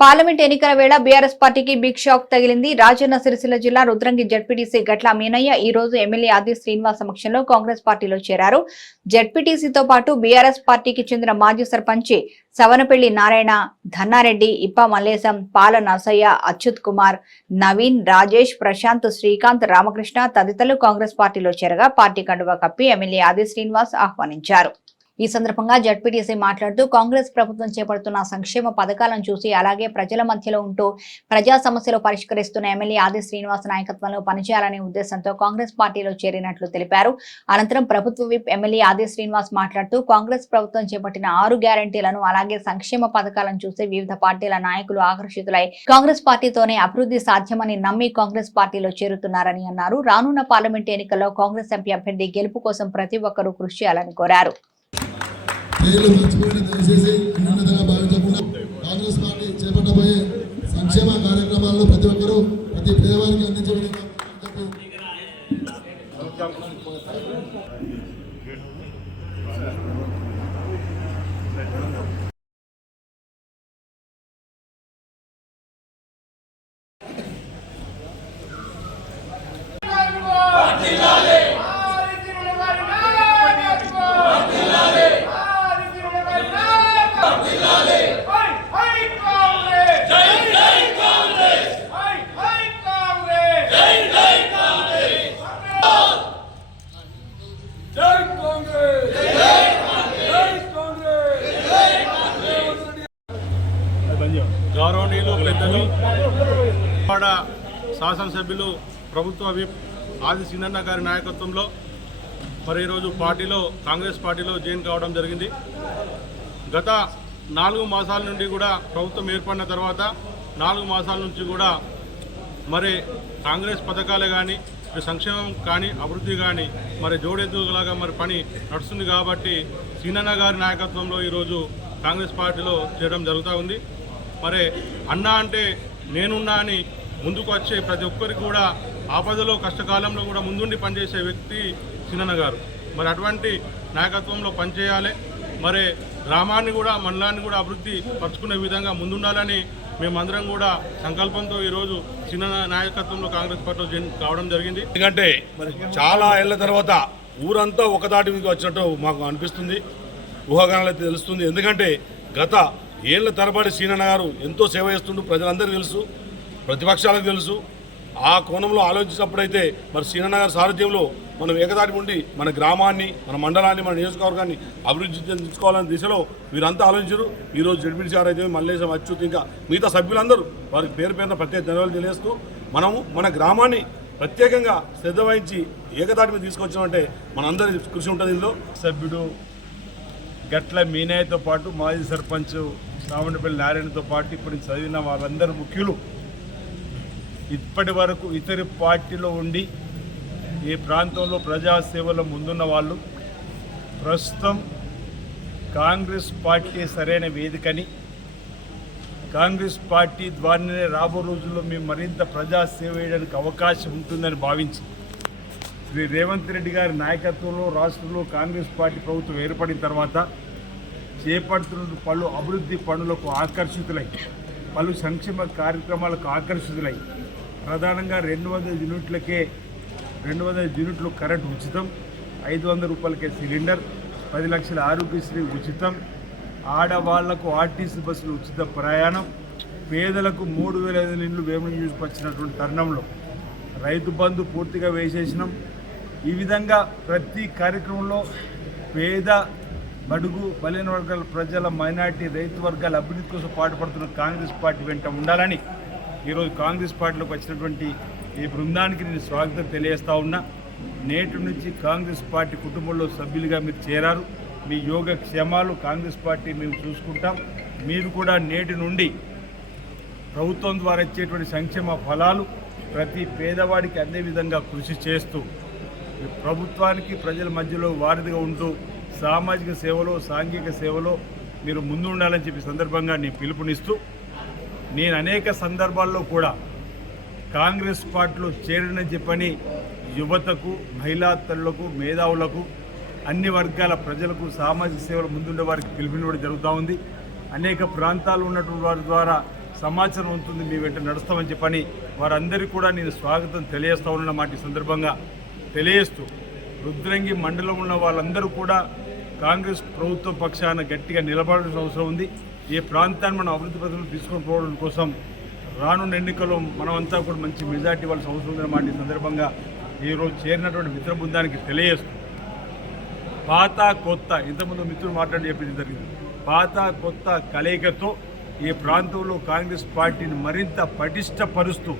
Parliament ఎన్నికల వేళ BRS పార్టీకి బిగ్ షాక్ తగిలింది. రాజన్న సిరిసిల్ల జిల్లా రుద్రంగి జడ్పీటీసీ గట్ల మీనయ్య ఈ రోజు ఎమ్మెల్యే ఆది శ్రీనివాస్ సమక్షంలో కాంగ్రెస్ పార్టీలో చేరారు. జడ్పీటీసీతో పాటు బీఆర్ఎస్ పార్టీకి చెందిన మాజీ సర్పంచి సవనపల్లి నారాయణ ధన్నారెడ్డి ఇప్ప మల్లేశం పాల నరసయ్య అచ్యుత్ కుమార్ నవీన్ రాజేష్ ప్రశాంత్ శ్రీకాంత్ రామకృష్ణ తదితరులు కాంగ్రెస్ పార్టీలో చేరగా పార్టీ కండువా కప్పి ఎమ్మెల్యే ఆది శ్రీనివాస్ ఆహ్వానించారు. ఈ సందర్భంగా జడ్పీటీసీ మాట్లాడుతూ కాంగ్రెస్ ప్రభుత్వం చేపడుతున్న సంక్షేమ పథకాలను చూసి అలాగే ప్రజల మధ్యలో ఉంటూ ప్రజా సమస్యలు పరిష్కరిస్తున్న ఎమ్మెల్యే ఆది శ్రీనివాస్ నాయకత్వంలో పనిచేయాలనే ఉద్దేశంతో కాంగ్రెస్ పార్టీలో చేరినట్లు తెలిపారు. అనంతరం ప్రభుత్వ విప్ ఎమ్మెల్యే ఆది శ్రీనివాస్ మాట్లాడుతూ కాంగ్రెస్ ప్రభుత్వం చేపట్టిన ఆరు గ్యారంటీలను అలాగే సంక్షేమ పథకాలను చూసి వివిధ పార్టీల నాయకులు ఆకర్షితులై కాంగ్రెస్ పార్టీతోనే అభివృద్ధి సాధ్యమని నమ్మి కాంగ్రెస్ పార్టీలో చేరుతున్నారని అన్నారు. రానున్న పార్లమెంట్ ఎన్నికల్లో కాంగ్రెస్ ఎంపీ అభ్యర్థి గెలుపు కోసం ప్రతి ఒక్కరూ కృషి చేయాలని కోరారు. పేర్లు మర్చిపోయి దయచేసి అన్యున్నతంగా భావించకుండా కాంగ్రెస్ పార్టీ చేపట్టబోయే సంక్షేమ కార్యక్రమాల్లో ప్రతి ఒక్కరూ ప్రతి పేదవారికి అందించే విధంగా చెప్పి జై గౌరవనీయులు పెద్దలు వాడ శాసనసభ్యులు ప్రభుత్వ విప్ ఆది సిన్నన్న గారి నాయకత్వంలో మరి ఈరోజు పార్టీలో కాంగ్రెస్ పార్టీలో జాయిన్ కావడం జరిగింది. గత నాలుగు మాసాల నుండి కూడా ప్రభుత్వం ఏర్పడిన తర్వాత నాలుగు మాసాల నుంచి కూడా మరి కాంగ్రెస్ పథకాలే కానీ సంక్షేమం కానీ అభివృద్ధి కానీ మరి జోడెద్దులాగా మరి పని నడుస్తుంది కాబట్టి సీనన్న గారి నాయకత్వంలో ఈరోజు కాంగ్రెస్ పార్టీలో చేరడం జరుగుతూ ఉంది. మరి అన్న అంటే నేనున్నా అని ముందుకు వచ్చే ప్రతి ఒక్కరికి కూడా ఆపదలో కష్టకాలంలో కూడా ముందుండి పనిచేసే వ్యక్తి చిన్నన్న గారు. మరి అటువంటి నాయకత్వంలో పనిచేయాలి. మరి గ్రామాన్ని కూడా మండలాన్ని కూడా అభివృద్ధి పరుచుకునే విధంగా ముందుండాలని మేమందరం కూడా సంకల్పంతో ఈరోజు చిన్న నాయకత్వంలో కాంగ్రెస్ పార్టీలో కావడం జరిగింది. ఎందుకంటే మరి చాలా ఏళ్ళ తర్వాత ఊరంతా ఒకదాటి మీద వచ్చినట్టు మాకు అనిపిస్తుంది. ఊహాగానాలు అయితే తెలుస్తుంది. ఎందుకంటే గత ఏళ్ళ తరబడి సీనన్న గారు ఎంతో సేవ చేస్తుండు ప్రజలందరికీ తెలుసు ప్రతిపక్షాలకు తెలుసు. ఆ కోణంలో ఆలోచించినప్పుడైతే మరి సీనన్న గారి సారథ్యంలో మనం ఏకదాటి ఉండి మన గ్రామాన్ని మన మండలాన్ని మన నియోజకవర్గాన్ని అభివృద్ధి చెందించుకోవాలనే దిశలో వీరంతా ఆలోచించారు. ఈరోజు జడ్పీటీ సార్ అయితే మల్లేశం అచ్యుత్ ఇంకా మిగతా సభ్యులందరూ వారికి పేరు పేరున ప్రత్యేక ధన్యవాదాలు తెలియజేస్తూ మనము మన గ్రామాన్ని ప్రత్యేకంగా శ్రద్ధ వహించి ఏకదాటి మీద తీసుకొచ్చామంటే మనందరి కృషి ఉంటుంది ఇందులో. సభ్యుడు గట్ల మీనయ్యతో పాటు మాజీ సర్పంచ్ సామండపల్లి నారాయణతో పాటు ఇప్పుడు చదివిన వాళ్ళందరూ ముఖ్యులు. ఇప్పటి వరకు ఇతర పార్టీలో ఉండి ఈ ప్రాంతంలో ప్రజాసేవలో ముందున్న వాళ్ళు ప్రస్తుతం కాంగ్రెస్ పార్టీ సరైన వేదికని కాంగ్రెస్ పార్టీ ద్వారానే రాబో రోజుల్లో మేము మరింత ప్రజాసేవ చేయడానికి అవకాశం ఉంటుందని భావించి శ్రీ రేవంత్ రెడ్డి గారి నాయకత్వంలో రాష్ట్రంలో కాంగ్రెస్ పార్టీ ప్రభుత్వం ఏర్పడిన తర్వాత చేపడుతున్న పలు అభివృద్ధి పనులకు ఆకర్షితులై పలు సంక్షేమ కార్యక్రమాలకు ఆకర్షితులై ప్రధానంగా రెండు వందల యూనిట్లకే రెండు వందల యూనిట్లు కరెంట్ ఉచితం ఐదు వందల రూపాయలకే సిలిండర్ పది లక్షల ఆరోగ్యశ్రీ ఉచితం ఆడవాళ్ళకు ఆర్టీసీ బస్సులు ఉచిత ప్రయాణం పేదలకు మూడు వేల ఐదు నీళ్ళు వేమం చూసుకొచ్చినటువంటి తరుణంలో రైతు బంధు పూర్తిగా వేసేసినాం. ఈ విధంగా ప్రతి కార్యక్రమంలో పేద బడుగు బలైన వర్గాల ప్రజల మైనార్టీ రైతు వర్గాల అభివృద్ధి కోసం పాటుపడుతున్న కాంగ్రెస్ పార్టీ వెంట ఉండాలని ఈరోజు కాంగ్రెస్ పార్టీలోకి వచ్చినటువంటి ఈ బృందానికి నేను స్వాగతం తెలియజేస్తా ఉన్నా. నేటి నుంచి కాంగ్రెస్ పార్టీ కుటుంబంలో సభ్యులుగా మీరు చేరారు. మీ యోగ క్షేమాలు కాంగ్రెస్ పార్టీ మేము చూసుకుంటాం. మీరు కూడా నేటి నుండి ప్రభుత్వం ద్వారా ఇచ్చేటువంటి సంక్షేమ ఫలాలు ప్రతి పేదవాడికి అందే విధంగా కృషి చేస్తూ ప్రభుత్వానికి ప్రజల మధ్యలో వారిదిగా ఉంటూ సామాజిక సేవలో సాంఘిక సేవలో మీరు ముందు ఉండాలని చెప్పి సందర్భంగా నేను పిలుపునిస్తూ నేను అనేక సందర్భాల్లో కూడా కాంగ్రెస్ పార్టీలో చేరని చెప్పని యువతకు మహిళా తల్లులకు మేధావులకు అన్ని వర్గాల ప్రజలకు సామాజిక సేవలు ముందుండే వారికి పిలుపునివ్వడం జరుగుతూ ఉంది. అనేక ప్రాంతాలు ఉన్నటువంటి వారి ద్వారా సమాచారం ఉంటుంది మీ వెంట నడుస్తామని చెప్పని వారందరికీ కూడా నేను స్వాగతం తెలియజేస్తా ఉన్న మాట సందర్భంగా. తెలియజేస్తూ రుద్రంగి మండలం ఉన్న వాళ్ళందరూ కూడా కాంగ్రెస్ ప్రభుత్వ పక్షాన గట్టిగా నిలబడాల్సిన అవసరం ఉంది. ఈ ప్రాంతాన్ని మనం అభివృద్ధి పథకంలో తీసుకొని పోవడం కోసం రానున్న ఎన్నికల్లో మనమంతా కూడా మంచి మెజార్టీ ఇవ్వాల్సిన అవసరం ఉందన్న మాట ఈ సందర్భంగా ఈరోజు చేరినటువంటి మిత్ర బృందానికి తెలియజేస్తుంది పాత కొత్త ఇంతకుముందు మిత్రులు మాట్లాడి చెప్పింది జరిగింది. పాత కొత్త కలయికతో ఈ ప్రాంతంలో కాంగ్రెస్ పార్టీని మరింత పటిష్టపరుస్తూ